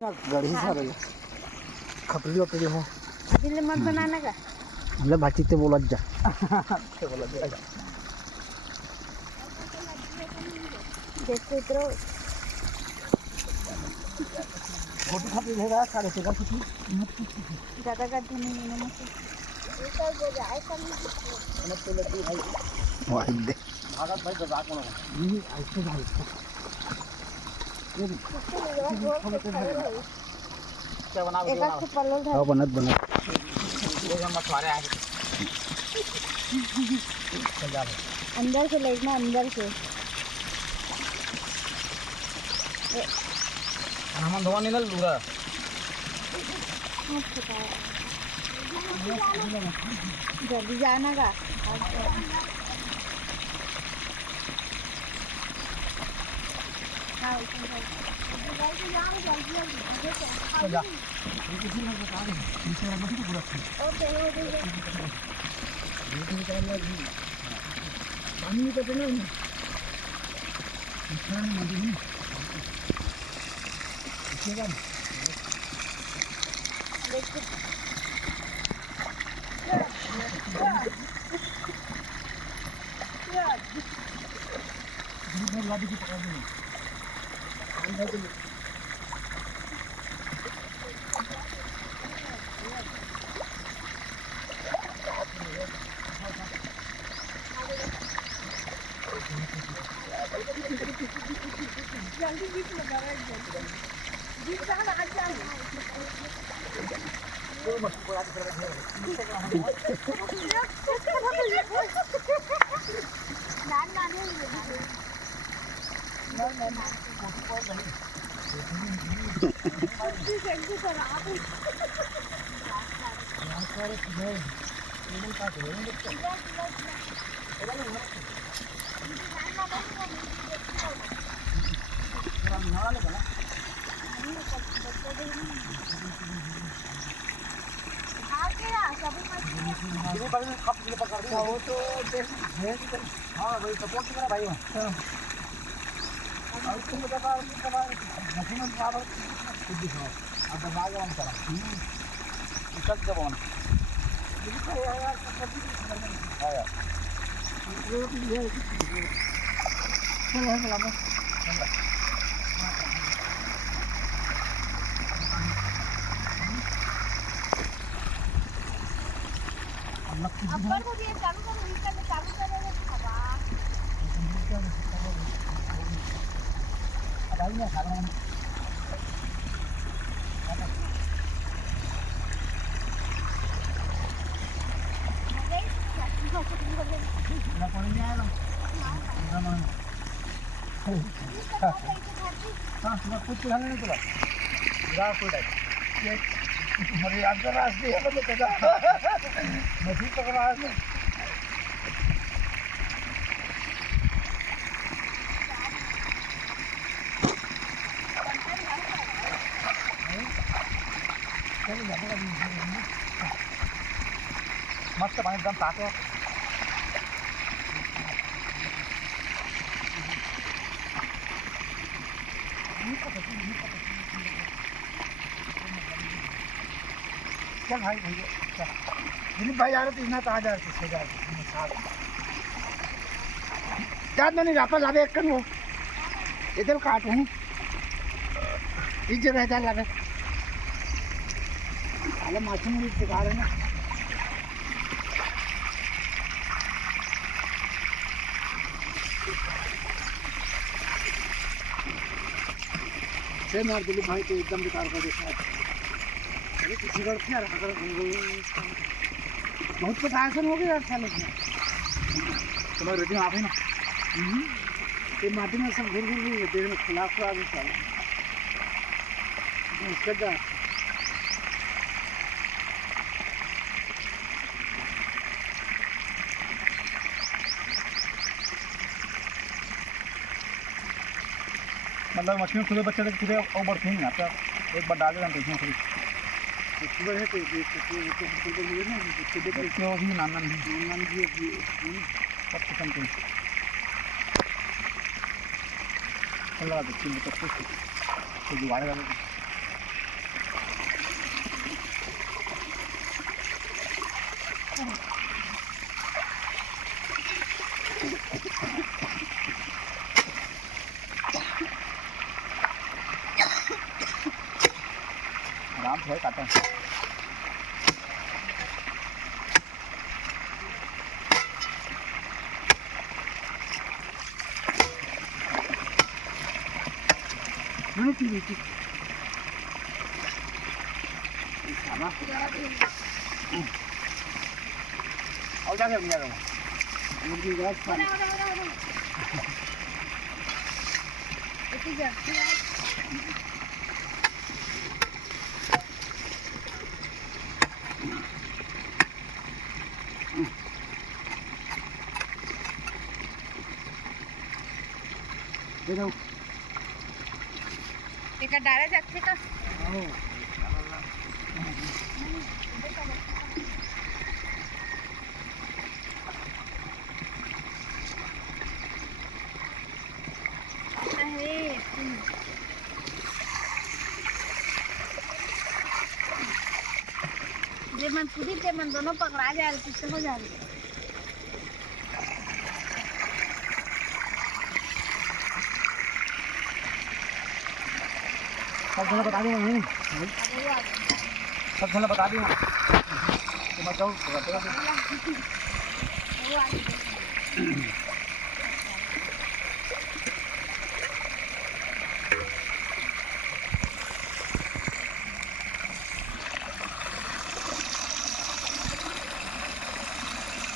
गड़ी सारे खपली वपली हो दिल मत बनाना का मतलब बातचीत ते बोलत जा देखो इतरो फोटो खपली रहेगा सारे से कुछ ज्यादा का धनी नहीं मुझे एक और बोल जाए कल मत तो लगी भाई वाह दे भागत भाई बजा कौन ये ऐसे भाई क्या बना एक आध पल्लो था बनत बनत अंदर से लेना अंदर से हम धोवा नहीं लूरा जल्दी जाना का जा किसी ने बता दे पीछे वाला तो पूरा पानी में कटना है निशान मत नहीं इसके बाद लादी की पकड़ दो हाँ भाई सपोर्ट करा भाई तुम बता मशीन में आप खुद दिखाओ अब दबा के ऑन करा सब जब ऑन अब्बर को भी चालू करो इसका चालू करेगा बाबा अब आई ना खाना ना पानी नहीं आया ना हाँ ना कुछ खाने नहीं चला रात कोई टाइम अरे आपका रास्ते है मतलब कैसा मछली पकड़ा है मस्त पानी एकदम साफ है चल भाई भैया चल दिलीप भाई आ रहे थे इतना तो आ जा रहे थे याद नहीं रापा लावे एक कन वो इधर काट वहीं इस जगह जा लावे अरे माछी मुझे सिखा रहे ना से मार दिलीप भाई तो एकदम बेकार कर देता है किसी गलती आ रहा बहुत पचासन हो गया साले में तुम्हारे रेडी आप है ना ये माटी में सब घूर घूर देख में खिलाफ आ गए साले उसका जा मतलब मछलियों खुले बच्चे तक खुले और बढ़ते नहीं आता एक बार डाले रहते हैं खुले सुबह है तो ये ना देखिए भी नाना नहीं सब किस्म के चल रहा देखिए तो जुगाड़ आराम से काटा नहीं ठीक sama oh jangan mungkin guys itu jadi itu एका डाळ्या जागते का oh जे मन खुदी ते मन दोनों पकड़ा जाए किससे हो जाएंगे सब जगह बता दूंगा नहीं सब जगह बता दूंगा तो मैं जाऊँ वो आ